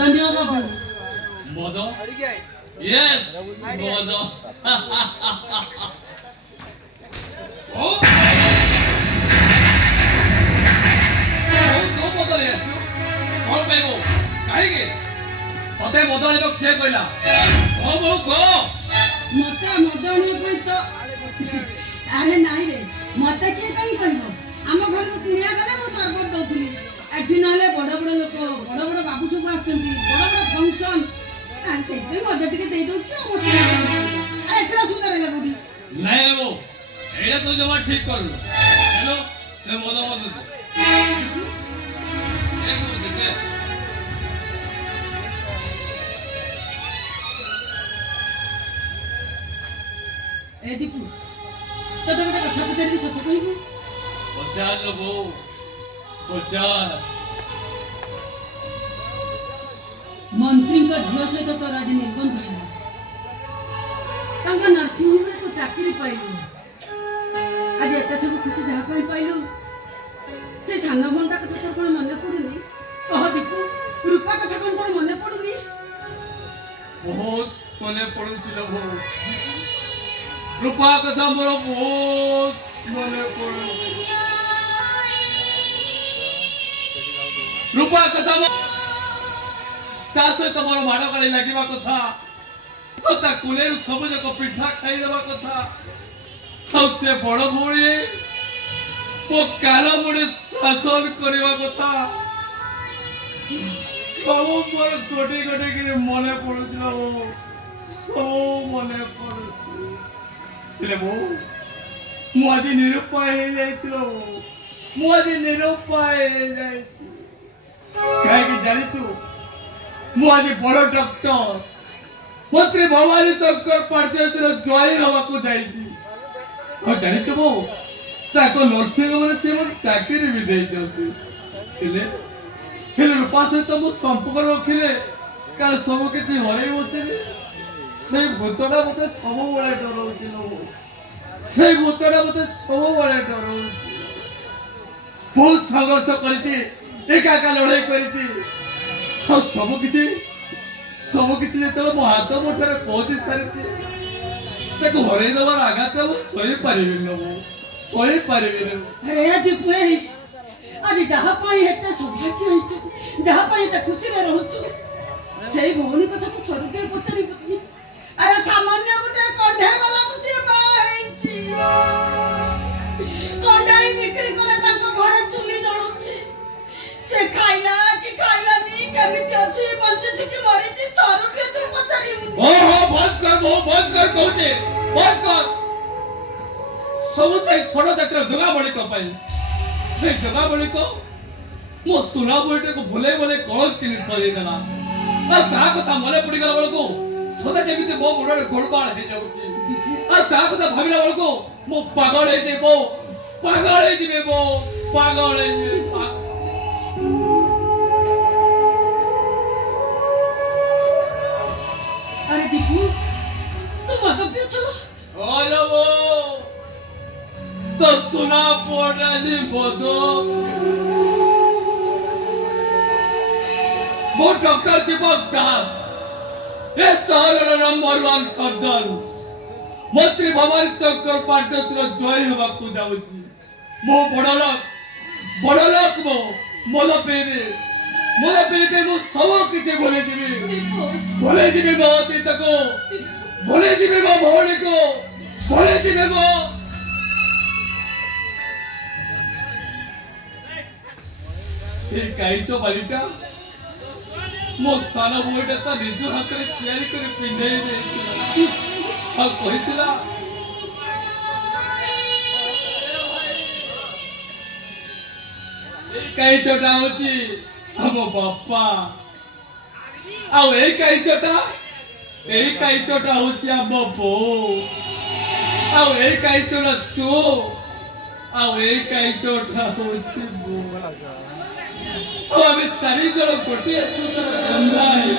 धन्यवाद बाबू मद यस मद ओ तो मद ले आसु कौन पाइबो काहे के तते मद आइबो के कहला ओ बो गो मते मदनी पई तो अरे नाही रे मते के कहीं कहबो आम घर को कुनिया गले मो सरबत दउथली एठी नहले बड़ बड़ लोक बड़ बड़ बाबू सब आछंती बड़ बड़ फंक्शन आ सेते मद टिके देई दोछि मते अरे इतना सुंदर लागुडी नहीं लेबो एडा तो जमा ठीक कर लो हेलो से मद मद एक देते ए दीपू तो गोटे कथा पचारि सत कहबू पचार लो बो पचार मंत्री का झियो सहित तो आज निर्बंध है तांका नर्सिंग होम रे तो चाकरी पाइलु आज एते सब खुशी जहा पाई पाइलु से साना भंडा कथा तोर कोन मने पडुनी कह दीपू रूपा कथा कोन तोर मने पडुनी बहुत मने पडुछि लो बो रूपा कथा मोर बहुत मने पडु रूपा कथा ता सहित मोर माड़ काली लागिबा कथा ता कुलेर सब जक पिठा खाई देबा कथा हाउ से बड़ भोळी मो काल मुड़े शासन करबा कथा सब मोर गोटे गोटे के मने पडुछि सब मने पडुछि तिले बो मु आज निरुपाय हो जाइतिलो मु आज निरुपाय हो जाइति काहे कि जानि तू मु आज बड़ डॉक्टर मंत्री भवानी शंकर पार्टीर जॉइन हवा को जाइछि और जानि तू बो ताको नर्सिंग होम से मन चाकरी भी दे जंती हेले हेले रूपा सहित मु संपर्क रखिले कारण सब किछि हरै बसिबे से भूतटा मते सब बळे डरौछि लो से भूतटा मते सब बळे डरौछि बहुत संघर्ष करिछि एका एका लड़ाई करिछि और सब किछि जेतलो मो हाथ मुठारे पहुंची सारिछि ताको हरै दबार आघात मु सही पारिबि न मु सही पारिबि न अरे दीपू आज जहा पाई हेते सौभाग्य होइछु जहा पाई त खुशी रे रहउछु सेई भवनी कथा तो थरु के पचारि पति अरे सामान्य गुटे कंढे वाला कुछ बाहेछि कंढाई बिक्री करे ताको घरे चुली जळुछि से खाइला कि खाइलानी केमिति अछि बंचिछि कि मरिछि थरु के तू पचारि ओ हो बंद कर कहते बंद कर सब से छोड़ तक जगह बड़ी को पाई से जगह बड़ी को मो सुना बोलटे को भूले भूले कळक किनि सरी देला आ ता कथा मने पड़ी गला बळको सदा जेमिति मो मुडे गोळबाळ हे जाउची आ ता कथा भाबिला बळको मो पागल हे जेबो पागल हे जेबो पागल हे जेबो अरे दीपू तू मग पियो ओलो वो तो सुना पोड़ा जी बोझो वो डॉक्टर दीपक दास ये शहर नंबर 1 सर्जन मंत्री भवानी शंकर पार्टीर जॉइन होगा को जाउची मो बड़ लोक मो मोला पेबे मो सब किछि भूले जीवी मो अतीत को भूले जीवी मो भौणी को भूले जीवी मो ए काईचो बालिटा मो साना बोईटा ता निज हाथ रे तैयारी करे पिंधे देइतिला आ कहितिला ए काईचोटा होची हमो बाप्पा आ ए काईचोटा होची हमो बो आ ए काईचोटा तू आ ए काईचोटा होची बो तो हमें चारी जण गोटे सूत्र बंधा है